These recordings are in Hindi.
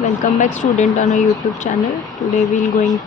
Welcome back student on our YouTube channel. Today we'll going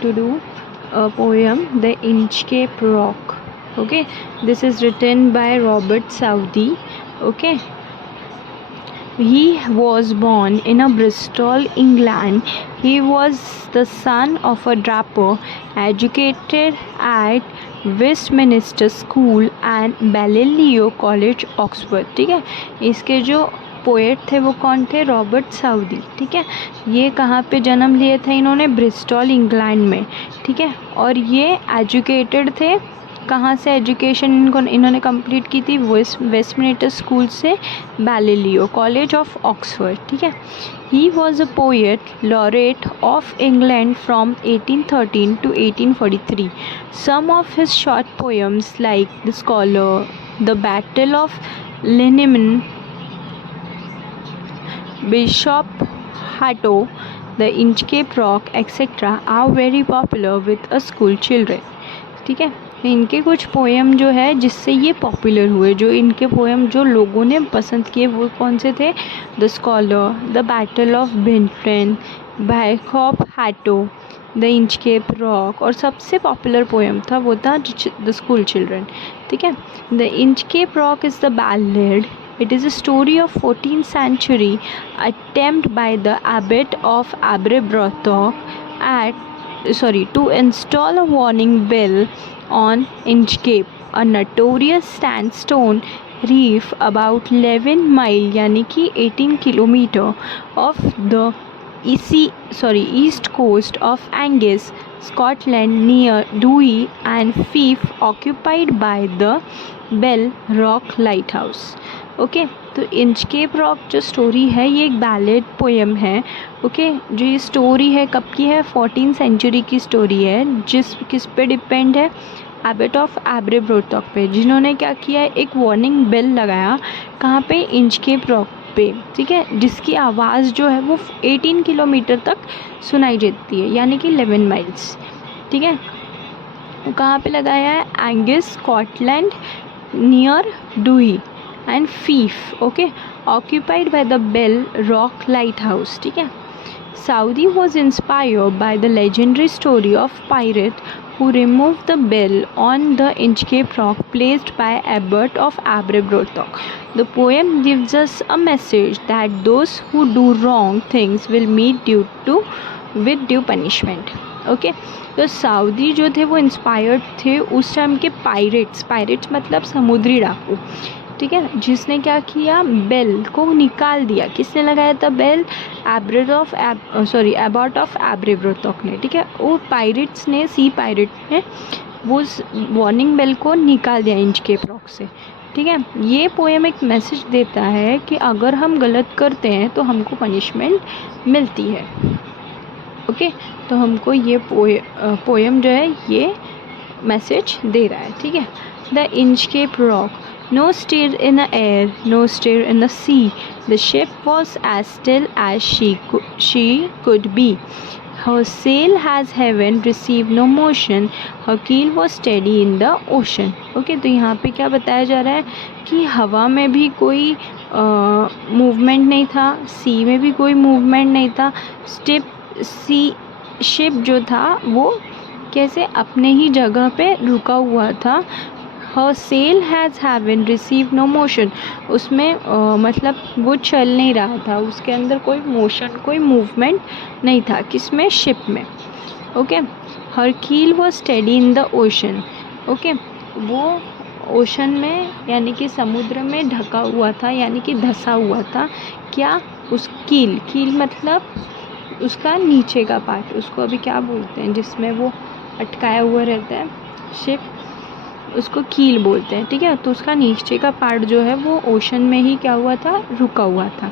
to do a poem, The Inchcape Rock. Okay, this is written by Robert Southey. Okay, he was born in Bristol, England. He was the son of a draper, educated at Westminster school and Balliol college Oxford. ठीक है, इसके जो पोएट थे वो कौन थे? Robert Southey. ठीक है, ये कहाँ पे जन्म लिए थे इन्होंने? ब्रिस्टल, इंग्लैंड में. ठीक है, और ये एजुकेटेड थे. कहाँ से एजुकेशन इन्होंने कंप्लीट की थी? वेस्टमिनिस्टर स्कूल से बैलेलियो कॉलेज ऑफ ऑक्सफोर्ड. ठीक है, he was a poet laureate of England from 1813 to 1843. Some of his short poems like The Scholar, The Battle of Linneman, Bishop Hatto, The Inchcape Rock, etc. are very popular with a school children. ठीक है, इनके कुछ पोएम जो है जिससे ये पॉपुलर हुए, जो इनके पोएम जो लोगों ने पसंद किए वो कौन से थे? The scholar, the battle of bishop, bishop Hatto, the Inchcape rock, और सबसे पॉपुलर पोएम था वो था द स्कूल चिल्ड्रन. ठीक है, the Inchcape rock is the ballad. It is a story of 14th century attempt by the abbot of Aberbrothock to install a warning bell on Inchcape, a notorious sandstone reef about 11 mile यानी कि 18 kilometre of the east coast of Angus, Scotland, near Dewey and Fife, occupied by the Bell Rock Lighthouse. Okay, तो इंचकेप रॉक जो स्टोरी है ये एक बैलेड पोएम है. ओके, जो ये स्टोरी है कब की है? 14th सेंचुरी की स्टोरी है. किस पे डिपेंड है? एबट ऑफ एब्रेब्रोथॉक पे, जिन्होंने क्या किया है? एक वार्निंग बेल लगाया. कहाँ पे? इंचकेप रॉक पे. ठीक है, जिसकी आवाज़ जो है वो 18 किलोमीटर तक सुनाई देती है, यानी कि 11 माइल्स. ठीक है, वो कहाँ पे लगाया है? एंगस, स्कॉटलैंड, नियर डूई and Fife. Okay, occupied by the Bell Rock Lighthouse. ठीक है, Southey was inspired by the legendary story of pirate who removed the bell on the Inchcape Rock placed by Abbot of Aberbrothock. The poem gives us a message that those who do wrong things will meet with due punishment. Okay, तो साउदी जो थे वो इंस्पायर्ड थे उस टाइम के पायरेट्स मतलब समुद्री डाकू. ठीक है, जिसने क्या किया? बेल को निकाल दिया. किसने लगाया था बेल? एबॉट ऑफ एब्रेब्रोथॉक ने. ठीक है, वो पायरेट्स ने, सी पायरेट ने वो वार्निंग बेल को निकाल दिया इंचकेप रॉक से. ठीक है, ये पोएम एक मैसेज देता है कि अगर हम गलत करते हैं तो हमको पनिशमेंट मिलती है. ओके, तो हमको ये पोएम जो है ये मैसेज दे रहा है. ठीक है, the Inchcape rock. No stir in the air, no stir in the sea. The ship was as still as she could be. Her sail has heaven received no motion. Her keel was steady in the ocean. Okay, तो यहाँ पे क्या बताया जा रहा है कि हवा में भी कोई मूवमेंट नहीं था, सी में भी कोई मूवमेंट नहीं था. शिप जो था वो कैसे अपने ही जगह पे रुका हुआ था. Her sail has heaven received no motion. उसमें मतलब वो चल नहीं रहा था, उसके अंदर कोई मोशन, कोई मूवमेंट नहीं था. किसमें? शिप में. Okay, Her keel was steady in the ocean. Okay, वो ओशन में यानी कि समुद्र में ढका हुआ था, यानी कि धंसा हुआ था. क्या? उस कील मतलब उसका नीचे का पार्ट, उसको अभी क्या बोलते हैं जिसमें वो अटकाया हुआ रहता है शिप, उसको कील बोलते हैं. ठीक है, तो उसका नीचे का पार्ट जो है वो ओशन में ही क्या हुआ था? रुका हुआ था.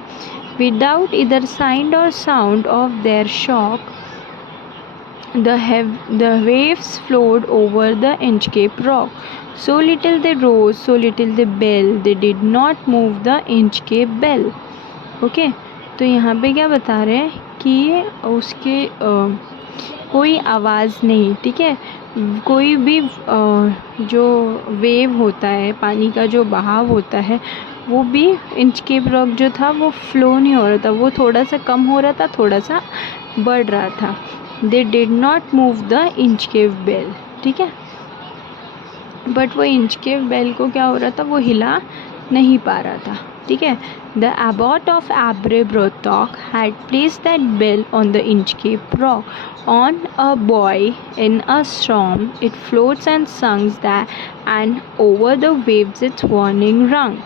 विदाउट इधर साइंड और sound of their shock the waves flowed over the Inchcape Rock. So little they rose, so little they fell, they did not move the Inchcape Bell. Okay, तो यहाँ पे क्या बता रहे हैं कि उसके कोई आवाज़ नहीं. ठीक है, कोई भी जो वेव होता है, पानी का जो बहाव होता है वो भी इंचकेप रॉक जो था वो फ्लो नहीं हो रहा था, वो थोड़ा सा कम हो रहा था, थोड़ा सा बढ़ रहा था। They did not move the Inchcape bell, ठीक है, बट वो इंचकेप बेल को क्या हो रहा था, वो हिला नहीं पा रहा था, ठीक है। The abbot of Abrebrothok had placed that bell on the Inchcape rock on a buoy in a storm. It floats and sinks that, and over the waves its warning rung.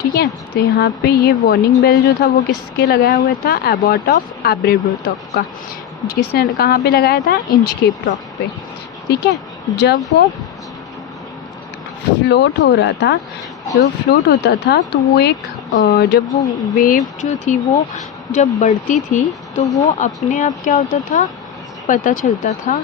ठीक है, तो यहाँ पे ये वार्निंग बेल जो था वो किसके लगाया हुआ था, एबॉट ऑफ एब्रेब्रोथॉक का। किसने कहाँ पे लगाया था, इंचकेप रॉक पे, ठीक है। जब वो फ्लोट हो रहा था, जो फ्लोट होता था तो वो एक जब वो वेव जो थी वो जब बढ़ती थी तो वो अपने आप क्या होता था, पता चलता था।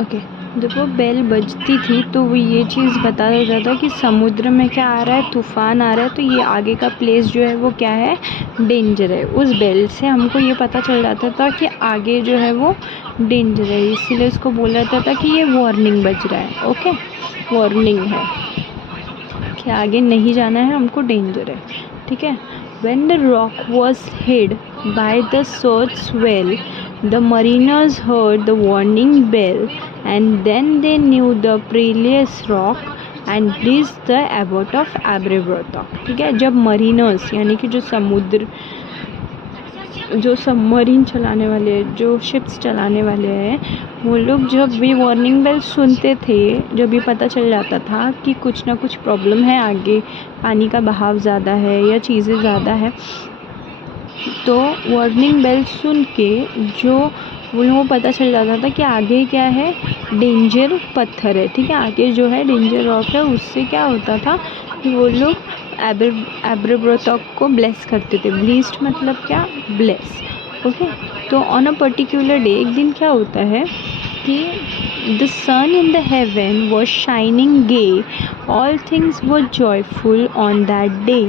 ओके, जब वो बेल बजती थी तो वो ये चीज़ बता देता था कि समुद्र में क्या आ रहा है, तूफ़ान आ रहा है, तो ये आगे का प्लेस जो है वो क्या है, डेंजर है। उस बेल से हमको ये पता चल जाता था कि आगे जो है वो डेंजर है, इसीलिए उसको बोला जाता था कि ये वार्निंग बज रहा है। ओके, वार्निंग है कि आगे नहीं जाना है, हमको डेंजर है, ठीक है। When the rock was hid by the surge swell, the mariners heard the warning bell, and then they knew the perilous rock and reached the abbot of Abrebrothok, ठीक है। जब मरीनर्स यानी कि जो सबमरीन चलाने वाले, जो शिप्स चलाने वाले हैं, वो लोग जब भी वार्निंग बेल सुनते थे, जब भी पता चल जाता था कि कुछ ना कुछ प्रॉब्लम है, आगे पानी का बहाव ज़्यादा है या चीज़ें ज़्यादा है, तो वार्निंग बेल सुन के जो वो लोगों को पता चल जाता था कि आगे क्या है, डेंजर पत्थर है, ठीक है, आगे जो है डेंजर रॉक है। उससे क्या होता था कि वो लोग एब्रेब्रोथॉक को ब्लेस करते थे। ब्लीस्ड मतलब क्या, ब्लेस। ओके, तो ऑन अ पर्टिकुलर डे, एक दिन क्या होता है कि the sun in the heaven was shining gay, all things were joyful on that day,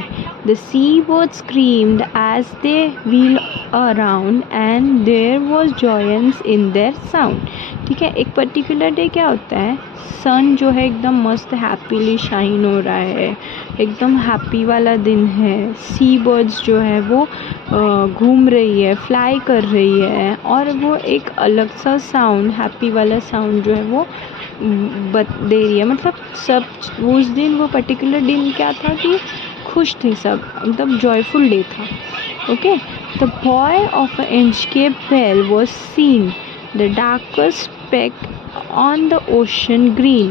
the sea bird screamed as they wheel around and there was joyance in their sound, ठीक है। एक पर्टिकुलर डे क्या होता है, सन जो है एकदम मस्त हैप्पीली शाइन हो रहा है, एकदम हैप्पी वाला दिन है, सी बर्ड्स जो है वो घूम रही है, फ्लाई कर रही है, और वो एक अलग सा साउंड, हैप्पी वाला साउंड जो है वो दे रही है। मतलब सब उस दिन, वो पर्टिकुलर दिन क्या था कि खुश थे सब, मतलब जॉयफुल डे था। Okay, the buoy of a Inchcape bell was seen, the darkest speck on the ocean green.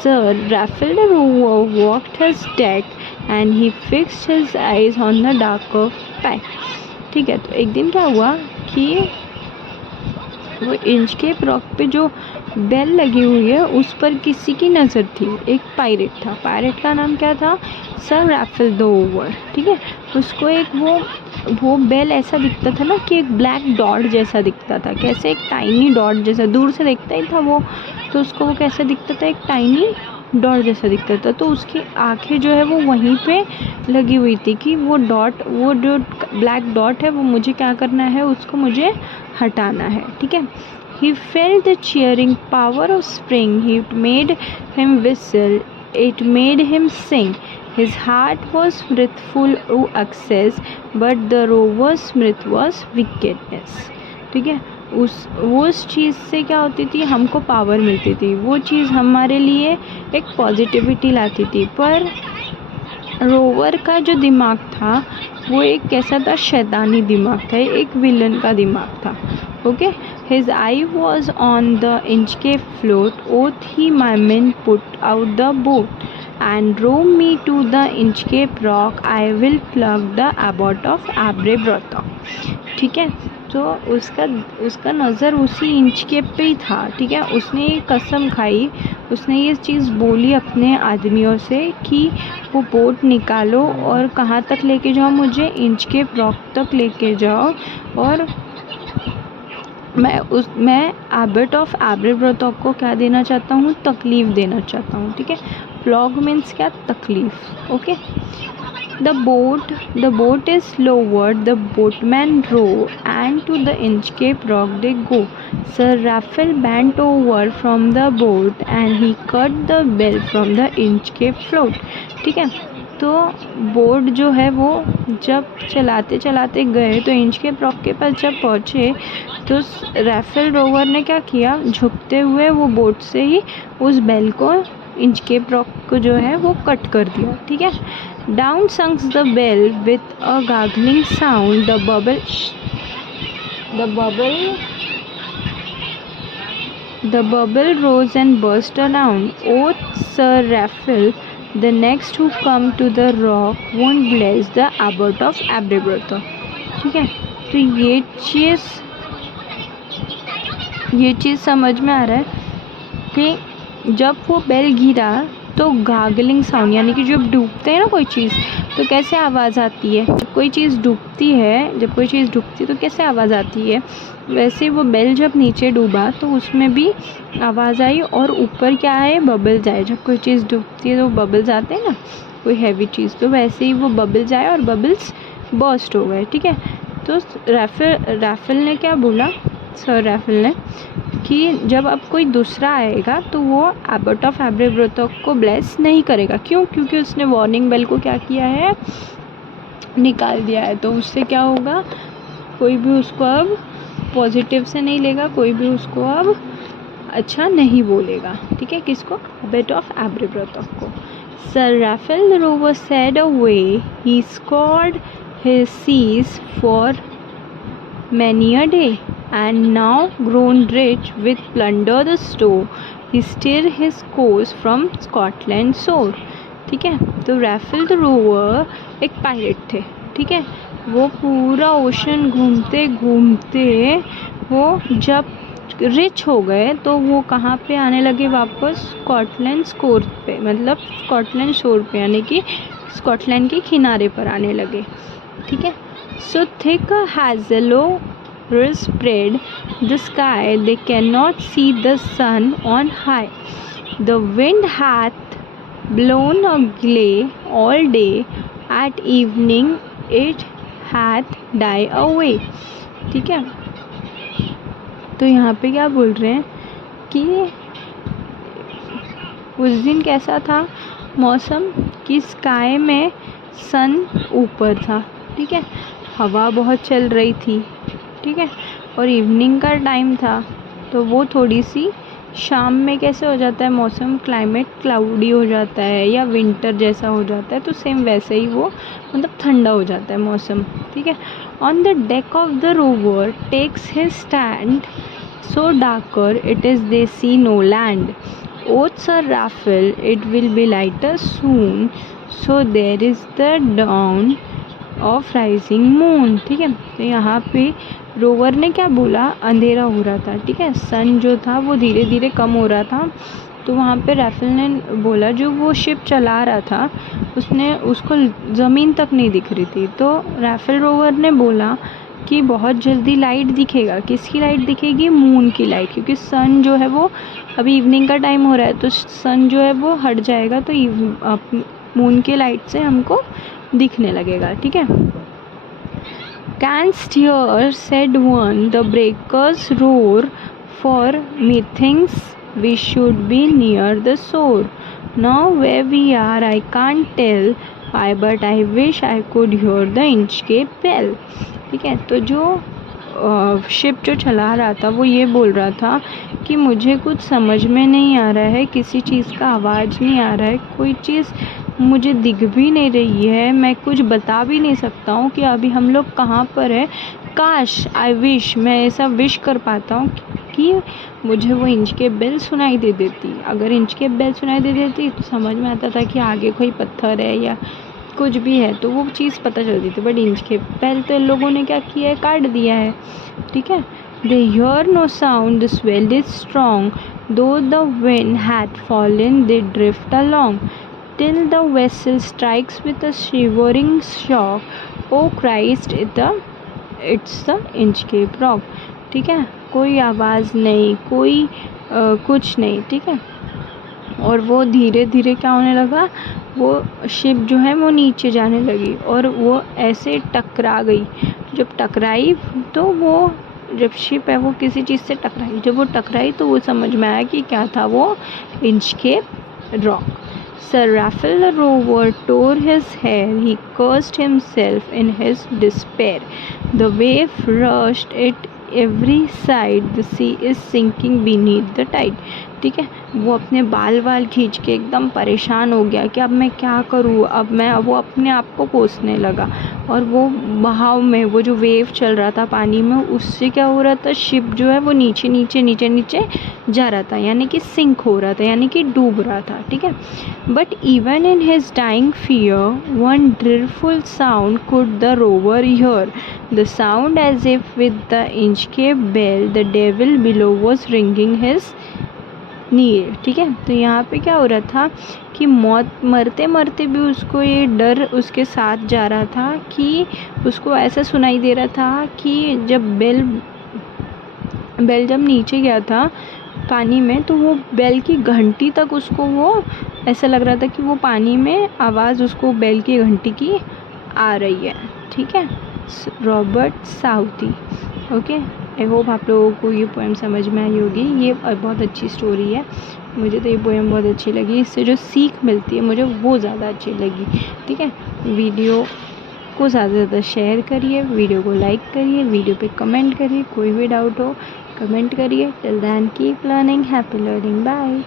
Sir Raphael the rover walked his deck and he fixed his eyes on the darker speck. ठीक है, तो एक दिन क्या हुआ कि वो इंचकेप रॉक पे जो बेल लगी हुई है उस पर किसी की नज़र थी। एक पायरेट था, पायरेट का नाम क्या था, सर रैफेल द रोवर, ठीक है। उसको एक वो बेल ऐसा दिखता था ना कि एक ब्लैक डॉट जैसा दिखता था। कैसे, एक टाइनी डॉट जैसा, दूर से दिखता ही था वो, तो उसको वो कैसा दिखता था, एक टाइनी डॉट जैसा दिखता था। तो उसकी आंखें जो है वो वहीं पे लगी हुई थी कि वो डॉट, वो जो ब्लैक डॉट है वो मुझे क्या करना है, उसको मुझे हटाना है, ठीक है। He felt the cheering power of spring. It made him whistle. It made him sing. His heart was mirthful to excess, but the rover's mirth was wickedness. ठीक है, उस चीज़ से क्या होती थी, हमको पावर मिलती थी, वो चीज़ हमारे लिए एक पॉजिटिविटी लाती थी। पर रोवर का जो दिमाग था वो एक कैसा था, शैतानी दिमाग था, एक विलन का दिमाग था। Okay, his I was on the Inchcape float, oath he my main put out the boat and row me to the Inchcape rock, I will plug the abbot of Abrebrothok, ठीक है। तो उसका नज़र उसी इंचकेप पे ही था, ठीक है। उसने ये कसम खाई, उसने ये चीज़ बोली अपने आदमियों से कि वो बोट निकालो और कहाँ तक लेके जाओ, मुझे इंचकेप रॉक तक लेके जाओ, और मैं एबट ऑफ एब्रेब्रोथॉक को क्या देना चाहता हूँ, तकलीफ़ देना चाहता हूँ, ठीक है। फ्लॉग मीन्स क्या, तकलीफ़। Okay, the boat is lowered, the boatman row, and to the Inchcape rock they go. Sir Raphael bent over from the boat and he cut the bell from the Inchcape float, ठीक है। तो बोट जो है वो जब चलाते चलाते गए तो इंचकेप रॉक के पास जब पहुँचे तो राफेल रोवर ने क्या किया, झुकते हुए वो बोट से ही उस बेल को, इंचकेप रॉक को जो है वो कट कर दिया। ठीक है। Down sinks the bell with a gurgling sound, the bubble rose and burst around. Oh, Sir Raphael, the next who come to the rock won't bless the abbot of Abrabotha. ठीक है। तो ये चीज़ समझ में आ रहा है कि जब वो बेल गिरा तो गार्गलिंग साउंड, यानी कि जब डूबते हैं ना कोई चीज़ तो कैसे आवाज़ आती है, जब कोई चीज़ डूबती है तो कैसे आवाज़ आती है, वैसे वो बेल जब नीचे डूबा तो उसमें भी आवाज़ आई और ऊपर क्या है, बबल्स आए। जब कोई चीज़ डूबती है तो बबल्स आते हैं ना, कोई हैवी चीज़, तो वैसे ही वो बबल्स आए और बबल्स बर्स्ट हो गए। ठीक है। तो राफेल ने क्या बोला, सर राफेल ने, कि जब अब कोई दूसरा आएगा तो वो एबट ऑफ एब्रेब्रोथा को ब्लेस नहीं करेगा। क्यों? क्योंकि उसने वार्निंग बेल को क्या किया है, निकाल दिया है। तो उससे क्या होगा, कोई भी उसको अब पॉजिटिव से नहीं लेगा, कोई भी उसको अब अच्छा नहीं बोलेगा। ठीक है। किसको? एबट ऑफ एब्रेब्रोथा को। Sir Ralph Rover sailed away he scoured his seas for many a day, and now grown rich with plunder the store, he steered his course from Scotland shore. ठीक है। तो राफेल द रोवर एक पायलट थे। ठीक है। वो पूरा ओशन घूमते घूमते वो जब रिच हो गए तो वो कहाँ पे आने लगे वापस, स्कॉटलैंड शोर पे, मतलब स्कॉटलैंड शोर पे, यानी कि स्कॉटलैंड के किनारे पर आने लगे। ठीक है। So thick a hazel spread the sky, they cannot see the sun on high. The wind hath blown a gale all day, at evening it hath died away. ठीक है। तो यहाँ पे क्या बोल रहे हैं कि उस दिन कैसा था मौसम, कि स्काई में सन ऊपर था। ठीक है। हवा बहुत चल रही थी। ठीक है। और इवनिंग का टाइम था तो वो थोड़ी सी शाम में कैसे हो जाता है मौसम, क्लाइमेट क्लाउडी हो जाता है या विंटर जैसा हो जाता है, तो सेम वैसे ही वो मतलब ठंडा हो जाता है मौसम। ठीक है। On the deck of the Rover takes his stand, so darker it is they see no land. Quoth sir Ralph it will be lighter soon, so there is the dawn of rising moon. ठीक है। तो यहाँ पे रोवर ने क्या बोला, अंधेरा हो रहा था। ठीक है। सन जो था वो धीरे धीरे कम हो रहा था। तो वहाँ पे राफेल ने बोला, जो वो शिप चला रहा था उसको ज़मीन तक नहीं दिख रही थी। तो राफेल रोवर ने बोला कि बहुत जल्दी लाइट दिखेगा। किसकी लाइट दिखेगी? मून की लाइट, क्योंकि सन जो है वो अभी इवनिंग का टाइम हो रहा है तो सन जो है वो हट जाएगा तो मून की लाइट से हमको दिखने लगेगा। ठीक है। Canst hear, said one, the breakers roar, for methinks we should be near the shore. Now where we are I can't tell, but I wish I could hear the Inchcape bell. ठीक है। तो जो शिप जो चला रहा था वो ये बोल रहा था कि मुझे कुछ समझ में नहीं आ रहा है, किसी चीज़ का आवाज़ नहीं आ रहा है, कोई चीज़ मुझे दिख भी नहीं रही है, मैं कुछ बता भी नहीं सकता हूँ कि अभी हम लोग कहाँ पर है। काश, आई विश, मैं ऐसा विश कर पाता हूँ कि मुझे वो इंचकेप बेल सुनाई दे देती। अगर इंचकेप बेल सुनाई दे देती तो समझ में आता था कि आगे कोई पत्थर है या कुछ भी है, तो वो चीज़ पता चलती थी। बट इंचकेप बेल तो इन लोगों ने क्या किया है, काट दिया है। ठीक है। They hear no sound, the swell is strong, though the wind had fallen they drift along, till the vessel strikes with a shivering shock. Oh Christ, it's the Inchcape Rock. ठीक है। कोई आवाज़ नहीं, कोई कुछ नहीं। ठीक है। और वो धीरे धीरे क्या होने लगा, वो शिप जो है वो नीचे जाने लगी और वो ऐसे टकरा गई। जब टकराई तो वो, जब शिप है वो किसी चीज़ से टकराई, जब वो टकराई तो वो समझ में आया कि क्या था, वो Inchcape rock. Sir Raphael the rover tore his hair. He cursed himself in his despair. The wave rushed it every side. The sea is sinking beneath the tide. ठीक है, वो अपने बाल वाल खींच के एकदम परेशान हो गया कि अब मैं क्या करूँ, अब मैं वो अपने आप को कोसने लगा। और वो बहाव में, वो जो वेव चल रहा था पानी में, उससे क्या हो रहा था, शिप जो है वो नीचे नीचे नीचे नीचे जा रहा था, यानी कि सिंक हो रहा था, यानी कि डूब रहा था। ठीक है, but even in his dying fear one dreadful sound could the rover hear, the sound as if with the Inchcape bell the devil below was ringing his knell. ठीक है, तो यहाँ पे क्या हो रहा था कि मरते मरते भी उसको ये डर उसके साथ जा रहा था कि उसको ऐसा सुनाई दे रहा था कि जब बेल जब नीचे गया था पानी में, तो वो बेल की घंटी तक उसको वो ऐसा लग रहा था कि वो पानी में आवाज़ उसको बेल की घंटी की आ रही है। ठीक है, Robert Southee. Okay, I hope आप लोगों को ये पोएम समझ में आई होगी। ये बहुत अच्छी स्टोरी है, मुझे तो ये पोएम बहुत अच्छी लगी। इससे जो सीख मिलती है मुझे वो ज़्यादा अच्छी लगी। ठीक है, वीडियो को ज़्यादा से ज़्यादा शेयर करिए, वीडियो को लाइक करिए, वीडियो पे कमेंट करिए, कोई भी डाउट हो कमेंट करिए। Till then keep learning, happy learning, bye.